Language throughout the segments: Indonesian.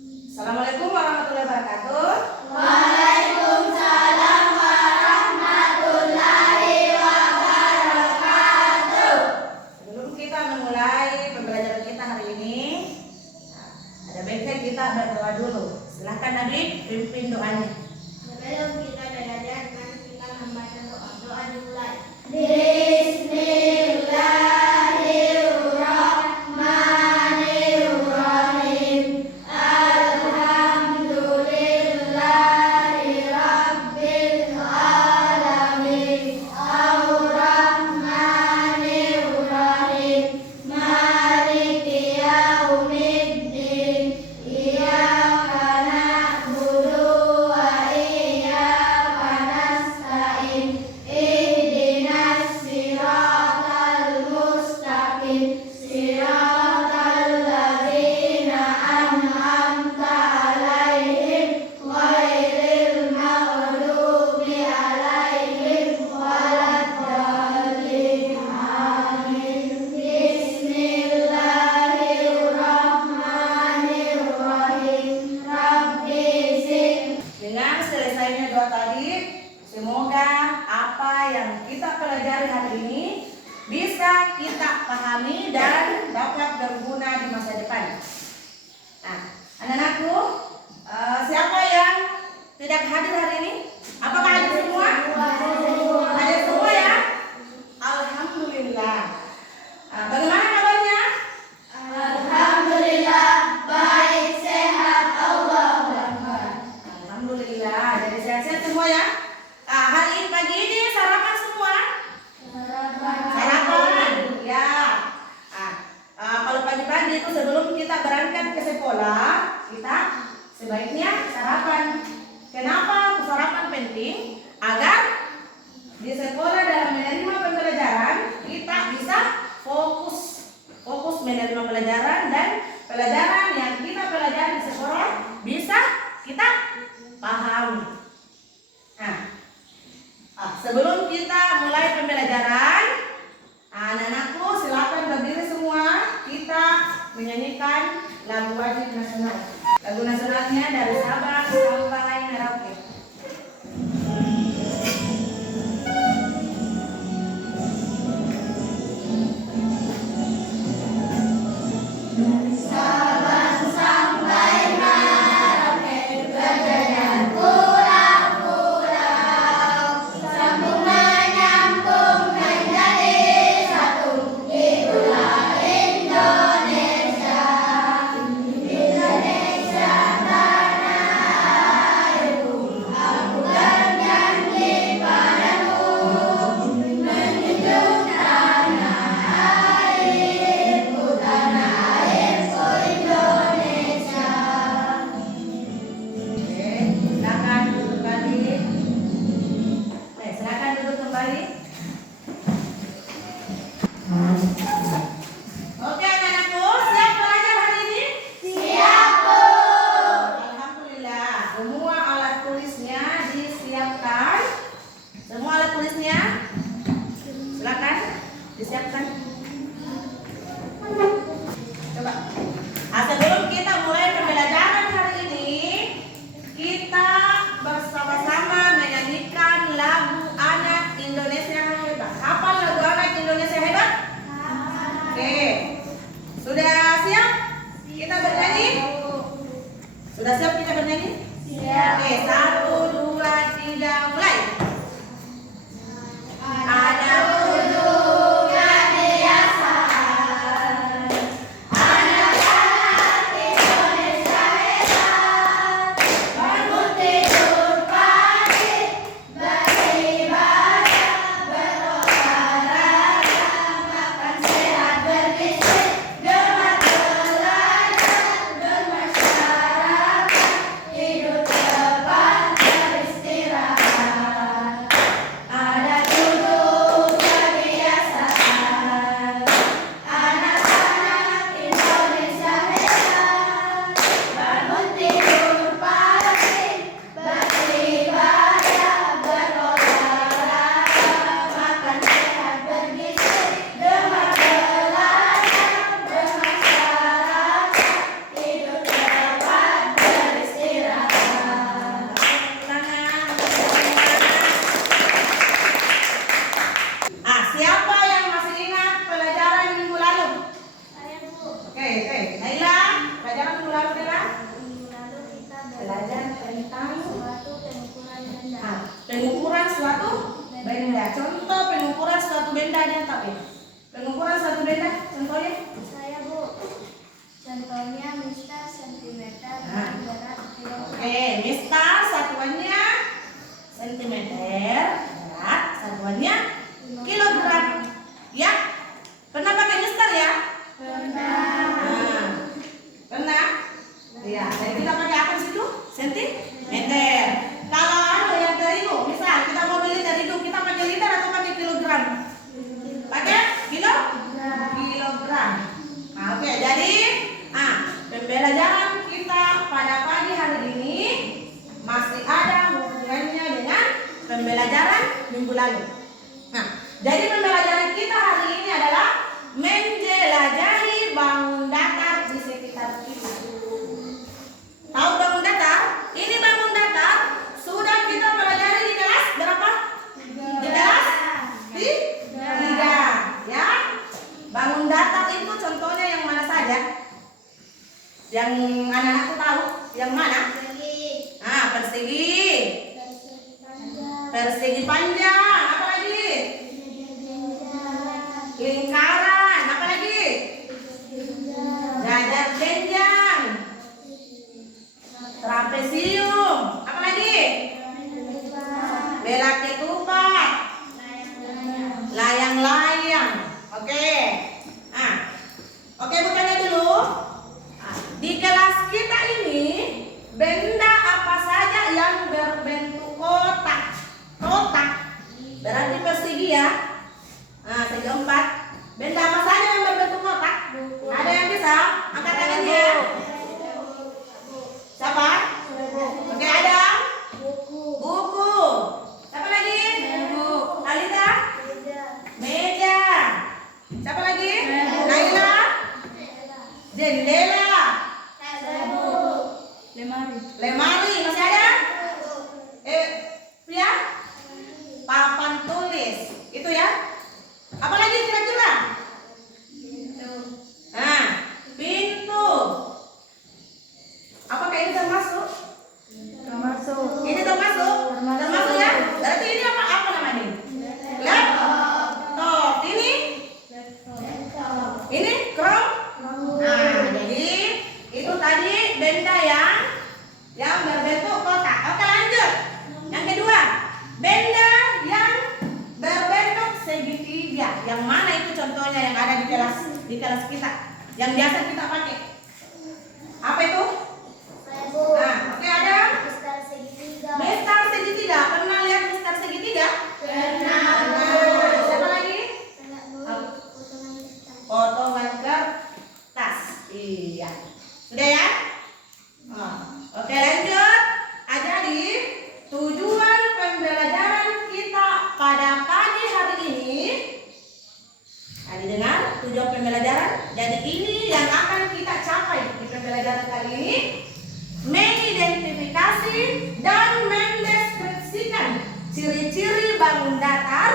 Assalamualaikum warahmatullahi wabarakatuh. Waalaikumsalam warahmatullahi wabarakatuh. Sebelum kita memulai pembelajaran kita hari ini, ada baiknya kita berdoa dulu. Silahkan Nabi pimpin doanya. Sebelum kita belajar, mari kita membaca doa. Doa dimulai. Bismillahirrahmanirrahim. Alhamdulillahi rabbil alamin. Ar-Rahmanir-Rahim. Maliki yaumiddin. Iyyaka na'budu wa iyyaka nasta'in. Ihdinas siratal mustaqim. Siratal ladzina an'amta 'alaihim ghairil maghdubi 'alaihim waladdallin. Amin. Bismillahirrahmanirrahim. Rabbi zidni. Dengan selesainya doa tadi, semoga apa yang kita pelajari hari ini bisa kita pahami dan dapat berguna di masa depan. Nah, anak-anakku, siapa yang tidak hadir hari ini? Apakah ada semua? Ada semua ya? Alhamdulillah. Bagaimana kabarnya? Alhamdulillah, baik, sehat, Allahu Akbar. Alhamdulillah, jadi sehat-sehat semua ya. Hari pagi ini sarapan semua? Sarapan, ya. Kalau pagi-pagi itu sebelum kita berangkat ke sekolah, kita sebaiknya sarapan. Kenapa sarapan penting? Agar di sekolah dalam menerima pembelajaran kita bisa fokus menerima pelajaran dan pelajaran yang kita pelajari di sekolah bisa kita pahami. Nah, sebelum kita mulai pembelajaran, anak-anakku silakan berdiri semua. Kita menyanyikan lagu wajib nasional. Lagu nasionalnya dari Sabang sampai Merauke. Sabang sampai Merauke berjalan pulau-pulau, sambung menyambung menjadi satu. Itulah Indonesia. Indonesia tanah airku, aku bernyanyi padamu, menjunjung tanah airku, tanah airku Indonesia. Oke, silakan duduk kembali. Silakan duduk kembali. Oke, anak-anakku, siap belajar hari ini? Siap, Bu. Alhamdulillah, semua alat tulisnya disiapkan. Semua alat tulisnya, silakan disiapkan. Coba. Sebelum kita mulai pembelajaran hari ini, kita bersama-sama menyanyikan lagu Anak Indonesia Hebat. Hafal lagu Anak Indonesia Hebat? Oke. Sudah siap? Kita bernyanyi? Sudah siap kita bernyanyi? Siap. Oke, 1, 2, 3, mulai. Ada Kunjungan hiasan, anak-anak Indonesia hebat, bangun tidur pagi, beribadah, berolahraga, makan sehat bergizi, gemar belajar, bermasyarakat, hidup cepat beristirahat. suatu benda. Contoh pengukuran suatu benda ada tak ya? Pengukuran suatu benda, contohnya? Saya Bu. Contohnya mistar sentimeter Nah. dan berat kilogram. Oke, mistar satuannya sentimeter, berat satuannya kilogram. Ya, pernah pakai mistar ya? Pernah. Nah, pernah? Iya, jadi kita pakai apa di situ? Sentimeter. Kalau yang terigu, misal kita mau beli terigu, kita pakai liter atau pakai kilogram? Pakai kilogram. Nah, oke, jadi pembelajaran kita pada pagi hari ini masih ada hubungannya dengan pembelajaran minggu lalu. Nah, jadi pembelajaran kita hari ini adalah menjelajahi bangun datar di sekitar kita. Tahu bangun datar? Ini bangun datar sudah kita pelajari di kelas berapa? Di kelas 3. Ya. Bangun datar itu contohnya yang mana saja? Yang anak-anakku tahu? Yang mana? Persegi. Persegi panjang. Apa lagi? Lingkaran. Apa lagi? Jajar jenjang. Trapesium. Apa lagi? Belak ketupat. Layang-layang. Oke. Oke, bukannya dulu. Di kelas kita ini benda apa saja yang berbentuk kotak? Kotak berarti persegi ya. Segi 4. Benda apa saja yang berbentuk kotak? Ada yang bisa? Angkat tangannya. Siapa? Oke, ada. Buku. Siapa lagi? Alita? Meja. Siapa lagi? Naila? Jendela. Lemari. Masih ada? Ya? Papan tulis. Itu ya? Apa lagi kira-kira? Pintu. Apakah ini termasuk? Ini termasuk? Termasuk ya? Berarti ini apa namanya? Laptop. Ini Chrome. Jadi itu tadi benda yang berbentuk kotak. Oke, lanjut. Yang kedua, benda yang berbentuk segitiga. Yang mana itu contohnya yang ada di kelas kita? Yang biasa kita pakai. Apa itu? Oke, ada mistar segitiga. Pernah lihat mistar segitiga? Pernah. Siapa lagi? Potongan kertas. Iya. Sudah ya? Oke, lanjut. Jadi tujuan pembelajaran kita pada pagi hari ini. Dengar tujuan pembelajaran. Jadi ini yang akan kita capai di pembelajaran kali ini. Mengidentifikasi dan mendeskripsikan ciri-ciri bangun datar.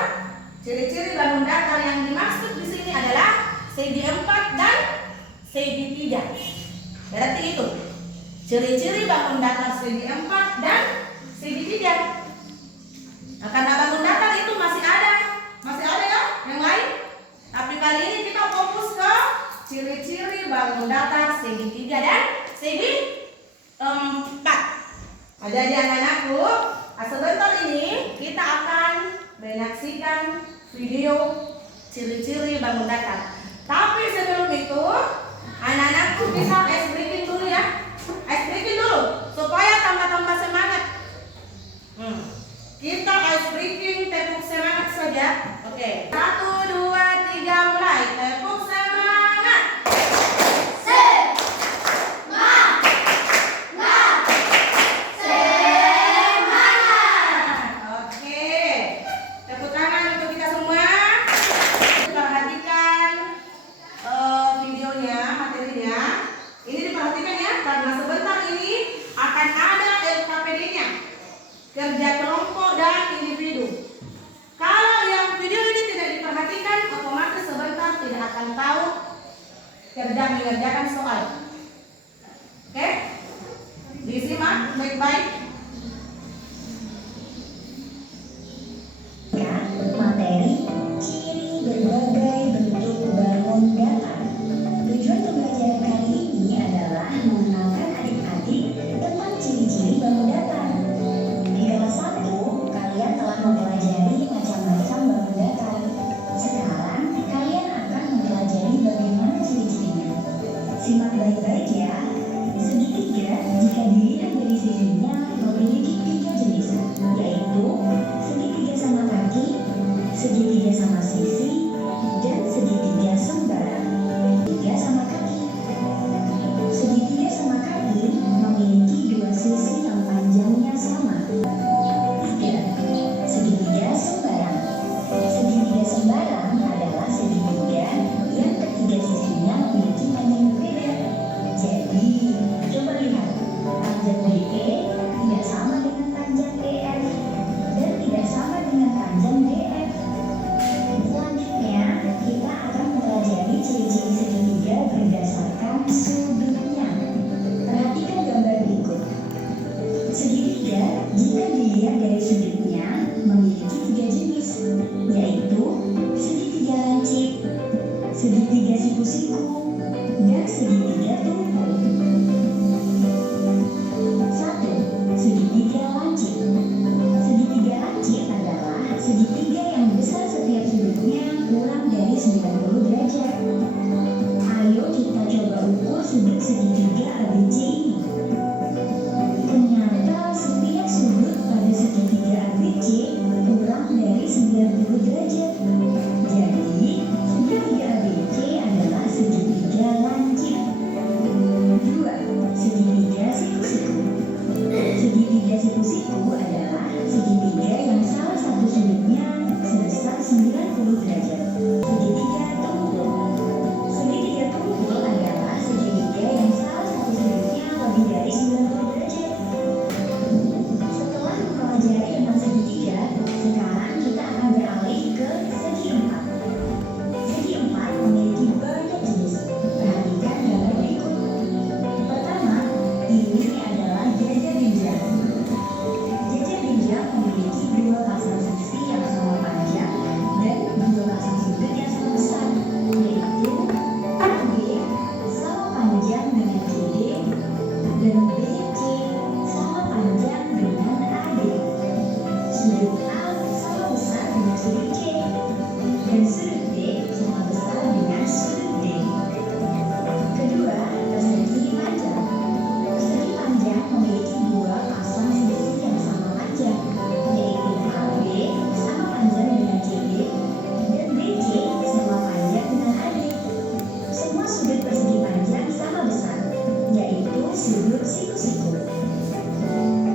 Ciri-ciri bangun datar yang dimaksud di sini adalah segi 4 dan segi 3. Berarti itu ciri-ciri bangun datar segi 4 dan segi 3. Nah, karena bangun datar itu masih ada ya yang lain. Tapi kali ini kita fokus ke ciri-ciri bangun datar segi 3 dan segi 4. Jadi anak-anakku, sebentar ini kita akan menyaksikan video ciri-ciri bangun datar. Tapi sebelum itu, anak-anakku bisa ice breaking dulu ya. Ice breaking dulu supaya tambah-tambah semangat. Kita ice breaking tepuk semangat saja. Oke. 1, 2, 3 mulai. Tepuk semangat. Oke. Tepuk tangan untuk kita semua. Perhatikan videonya, materinya. Ini diperhatikan ya, karena sebentar ini akan ada LKPD-nya. Kerja kelompok dan individu. Kalau yang video ini tidak diperhatikan, otomatis sebentar tidak akan tahu kerja mengerjakan soal. Oke? Disimak baik-baik. siku-siku, dan segitiga tumpul. 1. Segitiga lancip. Segitiga lancip adalah segitiga yang besar setiap sudutnya kurang dari 90 derajat. Ayo kita coba ukur sudut segitiga ABC ini. Ternyata setiap sudut pada segitiga ABC kurang dari 90 derajat. Jadi, segitiga ABC adalah segitiga lancip. 2. Segitiga siku-siku. Segitiga siku-siku adalah segitiga yang salah satu sudutnya sebesar 90 derajat. Segitiga tumpul. Segitiga tumpul adalah segitiga yang salah satu sudutnya lebih dari 90 derajat. Setelah mempelajari tentang segitiga, sekarang kita akan beralih ke segi empat. Segi empat memiliki banyak jenis. Perhatikan gambar berikut. Pertama, ini adalah jajar jenjang. Jajar jenjang memiliki dua pasang sisi yang sama panjang dan dua pasang sudut yang sama besar, yaitu AB sama panjang dengan CD dan BC sama panjang dengan AD. Sudut A sama besar dengan sudut C dan sudut D sama besar dengan sudut D. Kedua, persegi panjang. Persegi panjang memiliki dua pasang sisi yang sama panjang, yaitu AB sama panjang dengan CD dan BC sama panjang dengan AD. Semua sudut persegi panjang sama besar, yaitu sudut siku-siku.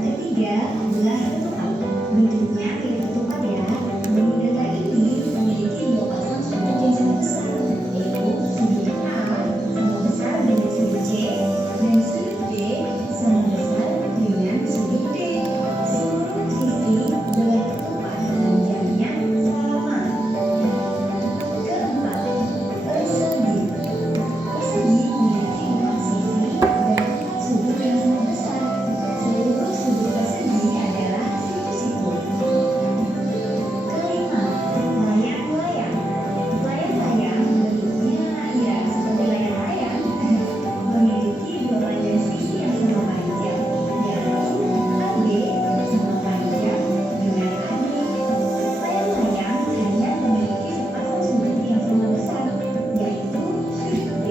Ketiga, belah ketupat. Bentuknya mirip ketupat ya. Bentuk datar ini memiliki dua pasang sudut yang sama besar, yaitu sudut A sama besar dengan sudut C dan sudut D sama besar dengan sudut D. Seluruh sisi belah ketupat panjangnya sama. Keempat, persegi. Persegi memiliki 4 sisi dan 4 sudut yang sama besar. Seluruh sudut persegi adalah siku-siku. Kelima, layang-layang. Layang-layang bentuknya ya seperti layang-layang. Memiliki dua panjang sisi yang sama panjang, yaitu AB sama panjang dengan AD. Layang-layang hanya memiliki sepasang sudut yang sama besar, yaitu sudut B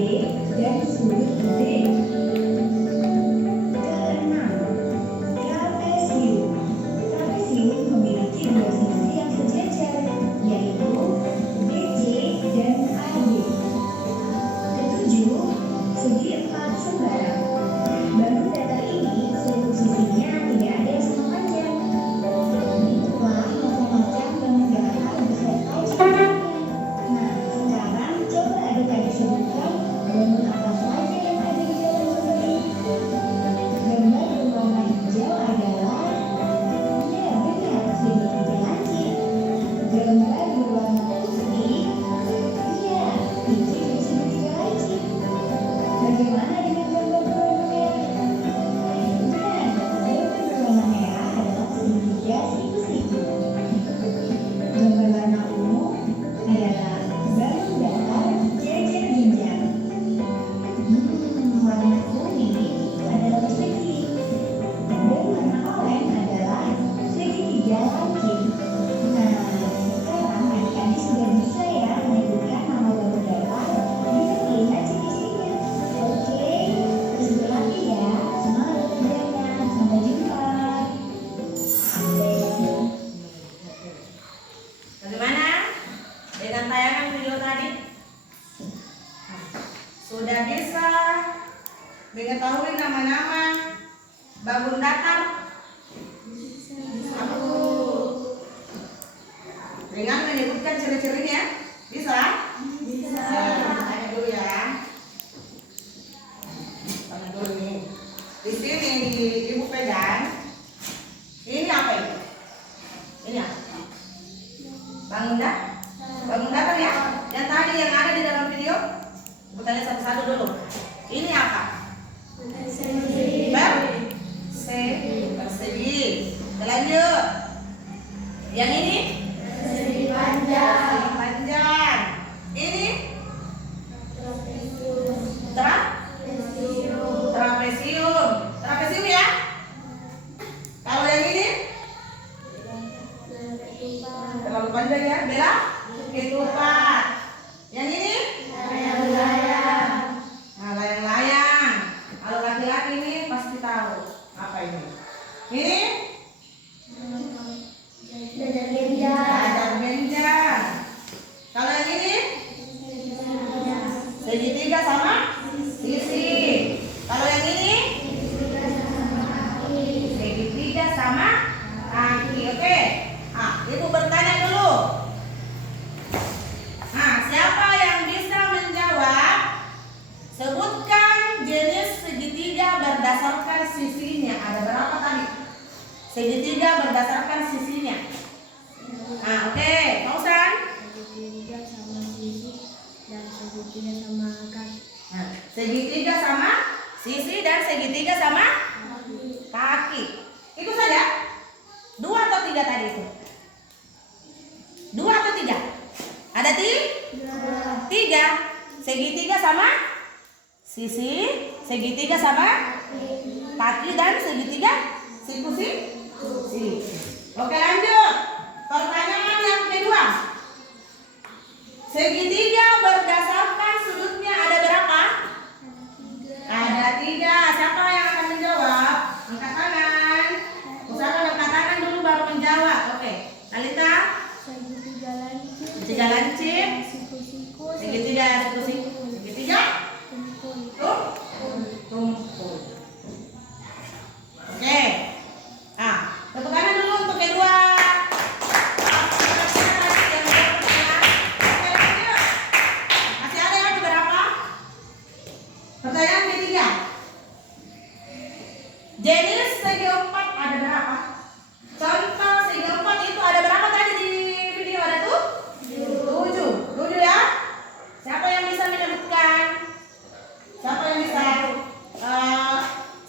dan sudut D. Keenam, trapesium. Trapesium memiliki dua sisi yang sejajar, yaitu BC dan AD. Ketujuh, segi empat sembarang. Batu datar ini seluruh sisinya tidak ada yang sama panjang. Itulah macam-macam bangun datar beserta cabangnya. Nah, sekarang coba adik-adik sebutkan bangun apa saja yang ada di dalam gambar ini. Gambar berwarna hijau adalah, ya benar, segitiga lancip. Gambar berwarna putih, ya, itu juga segitiga lancip. Bagaimana dengan gambar berwarna merah? Benar, gambar berwarna merah adalah segitiga siku-siku. Gambar warna ungu adalah bangun datar jajar jenjang. Warna kuning adalah persegi. Dan warna oranye adalah segitiga lancip. Nah, sekarang adik-adik sudah bisa ya menyebutkan nama bangun datar dengan melihat ciri-cirinya. Oke, terus berlatih ya. Semangat kerjanya. Sampai jumpa. Bagaimana dengan tayangan video tadi? Sudah bisa mengetahui nama-nama bangun datar? Dengan menyebutkan ciri-cirinya? Bisa? Bisa. Tanya dulu ya. Tanya dulu nih. Di sini ibu pegang. Ini apa ini? Ini apa? Bangun datar ya? Yang tadi yang ada di dalam video? Ibu tanya satu-satu dulu. Ini apa? Persegi. Lanjut. Yang ini? Persegi panjang. Ini? ini? Ini Jajar genjang. jajar genjang. Kalau yang ini segitiga sama sisi. Kalau yang ini segitiga sama kaki. Oke. Ibu bertanya dulu. Siapa yang bisa menjawab? Sebutkan jenis segitiga berdasarkan sisinya. Ada berapa tadi? Segitiga berdasarkan sisinya. Oke, Kausan. Segitiga sama sisi dan segitiga sama kaki. Segitiga sama sisi dan segitiga sama kaki. Itu saja? 2 atau 3 tadi itu? 2 atau 3? Ada 3. Segitiga sama sisi, segitiga sama kaki dan segitiga sisi. Oke, lanjut. Pertanyaan yang kedua. Segitiga berdasarkan sudutnya ada berapa? Ada 3. Siapa yang akan menjawab? Angkat tangan. Usahakan angkat tangan dulu baru menjawab. Oke, Talita. Segitiga lancip. Segitiga lancip. Siku-siku. Segitiga siku-siku. Segitiga tumpul. Oke. Tepuk tangan dulu untuk kedua. Masih ada yang berapa? Pertanyaan ketiga. Jenis segi empat ada berapa? Contoh segi empat itu ada berapa tadi di video? Ada tuh? 7 ya? Siapa yang bisa menyebutkan? Siapa yang bisa?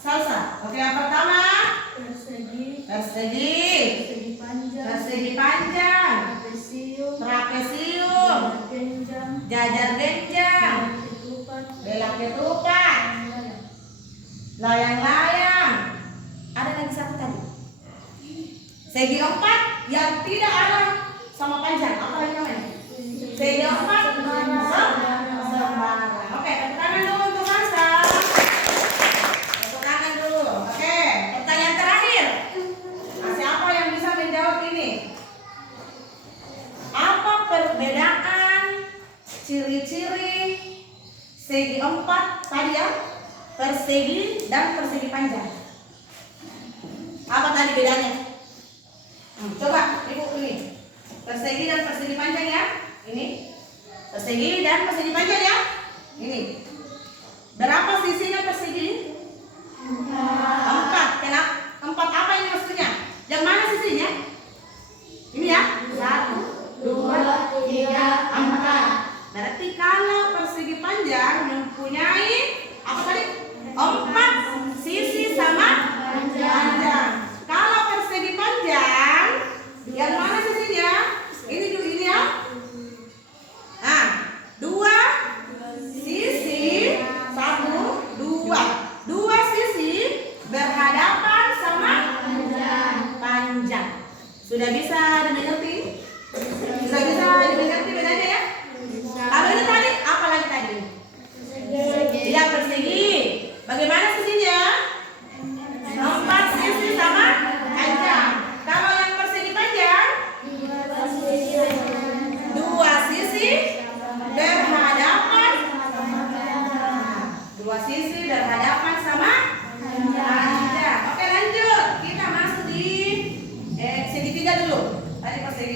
Salsa. Oke, yang pertama Persegi. persegi Persegi panjang. panjang, Trapesium. trapesium, Genjang. jajar genjang, Ketupat. belak ketupat, layang-layang. Ada lagi satu tadi. Segi empat yang tidak ada sama panjang. Apa lagi namanya? Segi empat sembarang. Oke, tepuk tangan dulu untuk Masa. Tepuk tangan dulu. Oke, pertanyaan terakhir. Siapa yang bisa menjawab ini? Apa perbedaan ciri-ciri segi empat tadi ya? Persegi dan persegi panjang. Apa tadi bedanya? Coba ibu ini. Persegi dan persegi panjang ya. Ini. Persegi dan persegi panjang ya. Ini. Berapa sisinya persegi? 4. Kenapa? 4 apa ini maksudnya? Yang mana sisinya? Ini ya. 1, 2, 3, 4. Berarti kalau persegi panjang mempunyai apa tadi? 4 sisi sama panjang. Kalau persegi panjang, yang mana sisinya? Ini dulu ini ya. 2 sisi, 1, 2. 2 sisi berhadapan sama panjang. Sudah bisa dimengerti? Sudah bisa dimengerti bedanya ya? Kalau ini tadi, apa lagi tadi? Ya, persegi. Bagaimana sisinya? 4 sisi sama panjang. Kalau yang persegi panjang, 2 sisi berhadapan. 2 sisi berhadapan sama panjang. Oke, lanjut. Kita masuk di segitiga dulu. Tadi persegi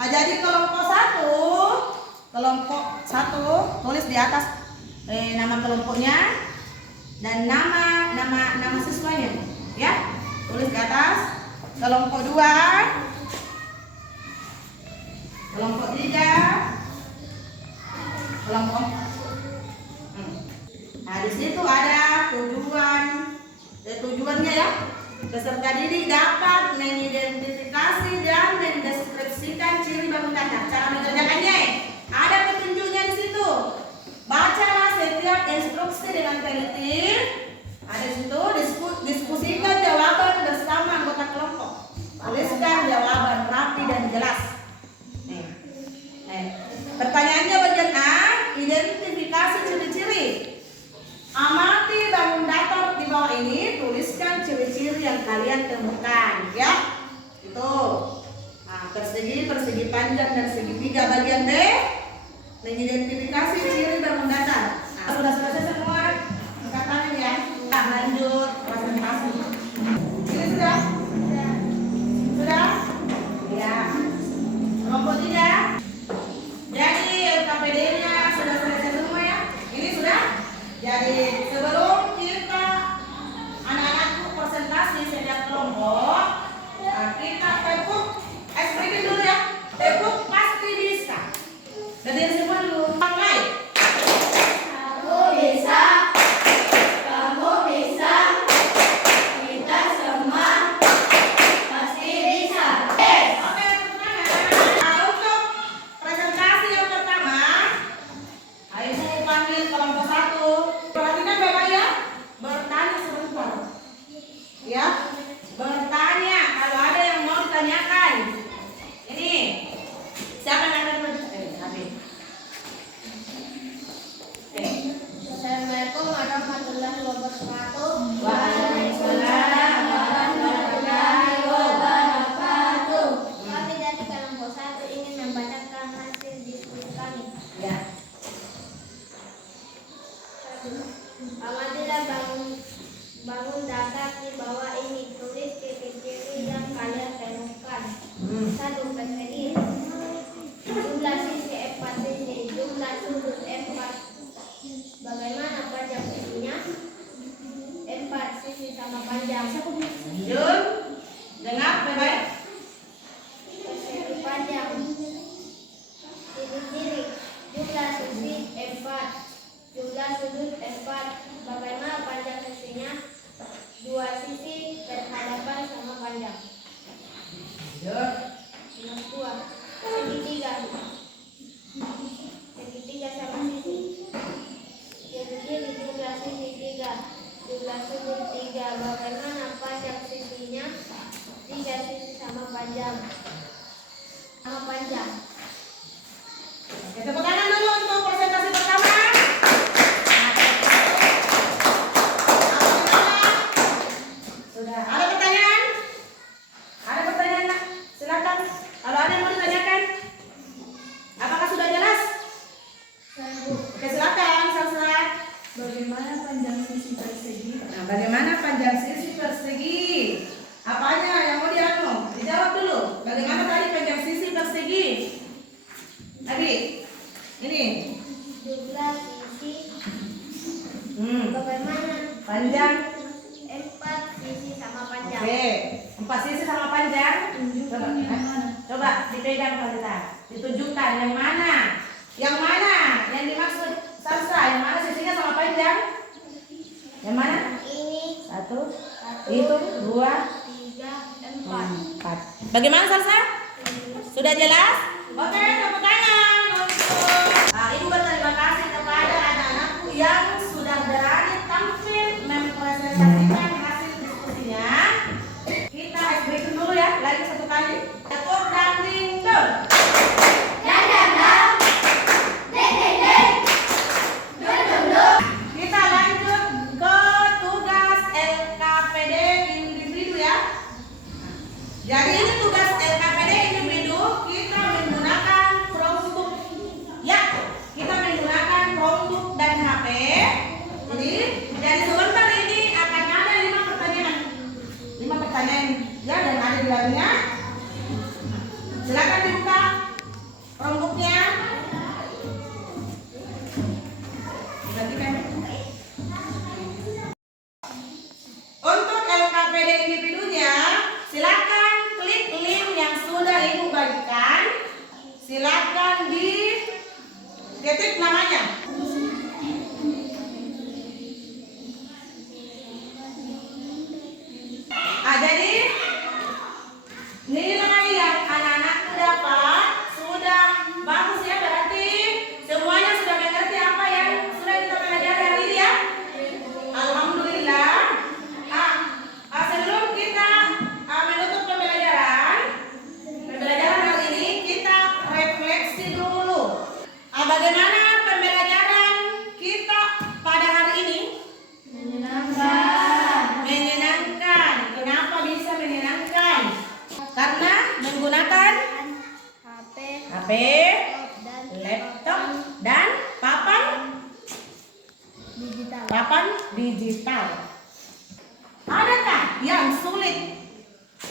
Jadi kelompok satu tulis di atas nama kelompoknya dan nama siswanya, ya. Tulis di atas. Kelompok 2, kelompok 3, kelompok 4. Nah, di situ ada tujuannya ya. Peserta didik dapat mengidentifikasi dan mendeskripsikan ciri bangun datar. Cara mengerjakannya ada petunjuknya di situ. Bacalah setiap instruksi dengan teliti. Ada di situ, diskusikan jawaban bersama anggota kelompok. Tuliskan jawaban rapi dan jelas. Pertanyaannya bagian A, identifikasi ciri-ciri. Amati bangun datar di bawah ini, tuliskan ciri-ciri yang kalian temukan, ya. Itu. Nah, persegi panjang dan segitiga. Bagian B, mengidentifikasi ciri bangun datar. Nah, sudah selesai semua angkat tangan ya. Nah, lanjut presentasi. Ini sudah? Sudah? Ya. Kelompok 3. Jadi LKPD-nya sudah selesai semua ya. Ini sudah. Jadi sebelum kita anak-anakku presentasi setiap kelompok, kita tepuk ekspresi dulu ya. Tepuk pasti bisa. Jadi semua dulu. Mulai. Aku bisa, kamu bisa, kita semua pasti bisa. Oke, tepuk tangan. Nah, untuk presentasi yang pertama, ayo saya panggil kelompok 1. Perhatikan Bapak ya, bertanya sebentar. Ya, bertanya kalau ada yang mau ditanyakan. Ini siapa yang akan bertanya? Assalamualaikum warahmatullahi wabarakatuh. Waalaikumsalam warahmatullahi wabarakatuh. Kami dari kelompok 1 ingin membacakan hasil diskusi kami. Ya. Amatilah bangun datar di bawah ini. Tulis ciri-ciri yang kalian temukan. 1. Persegi. Jumlah sisi 4 sisi. Jumlah sudut 4. Bagaimana panjang sisinya? 4 sisi sama panjang. Lanjut. Dengar baik-baik. Persegi panjang. Ciri-ciri. Jumlah sisi 4. Jumlah sudut 4. Bagaimana panjang sisinya? 2 sisi berhadapan sama panjang. Lanjut. Nomor 2. Segitiga. Segitiga sama sisi. Ciri-ciri jumlah sisi 3. Jumlah sudut 3. Bagaimana panjang sisinya? 3 sisi sama panjang. Sama panjang. Oke, tepuk tangan dulu untuk presentasi pertama. Sudah. Ada pertanyaan? Ada pertanyaan? Nak? Silakan. Kalau ada yang mau ditanyakan, apakah sudah jelas? Oke, silakan, Salsa. Bagaimana panjang sisi persegi? Nah, bagaimana panjang sisi persegi? Apanya yang mau dijawab dulu. Bagaimana tadi panjang sisi persegi? Tadi, ini. Jumlah sisi. Bagaimana Panjang. 4 sisi sama panjang. Oke, 4 sisi sama panjang. Tunjukkan yang mana? Coba dipegang Pak Rita. Ditunjukkan yang mana? Yang mana? Yang dimaksud Salsa, yang mana sisinya sama panjang? Yang mana? Ini 1, 1, itu 2, 3, 4. 4. Bagaimana Salsa? Sudah jelas? Oke, tepuk tangan untuk Ibu berterima kasih kepada anak-anakku yang sudah berani tampil mempresentasikan hasil diskusinya. Kita break dulu ya, lagi satu kali. Tepuk dan dingdong. Kita lanjut ke tugas LKPD individu ya. Jadi ini tugas LKPD individu, kita menggunakan Chromebook. Ya, kita menggunakan Chromebook dan HP. Jadi sebentar ini akan ada 5 pertanyaan. 5 pertanyaan ya, dan ada di dalamnya. Silakan dibuka laptop, dan papan digital. Adakah yang sulit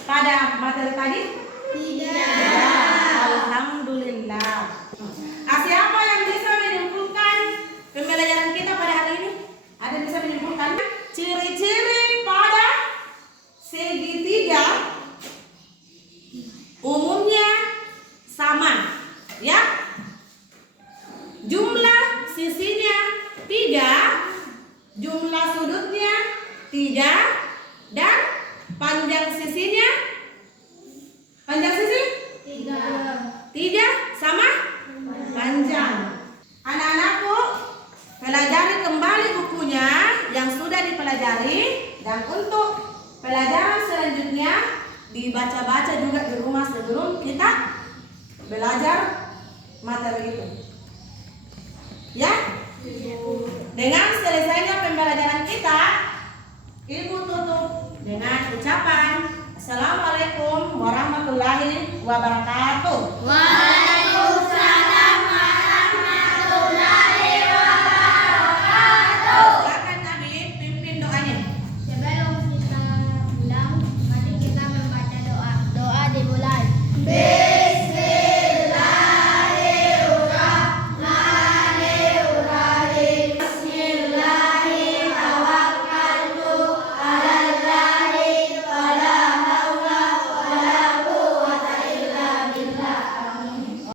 pada materi tadi? Tidak. Alhamdulillah. Siapa yang bisa menyimpulkan pembelajaran kita pada hari ini? Ada yang bisa menyimpulkan ciri-ciri pada segitiga umumnya sama, ya? Jumlah sisinya 3, jumlah sudutnya 3, dan panjang sisi 3 sama panjang. Anak-anakku, pelajari kembali bukunya yang sudah dipelajari, dan untuk pelajaran selanjutnya dibaca-baca juga di rumah sebelum kita belajar materi itu. Ya? Dengan selesainya pembelajaran kita, Ibu tutup dengan ucapan Assalamualaikum warahmatullahi wabarakatuh.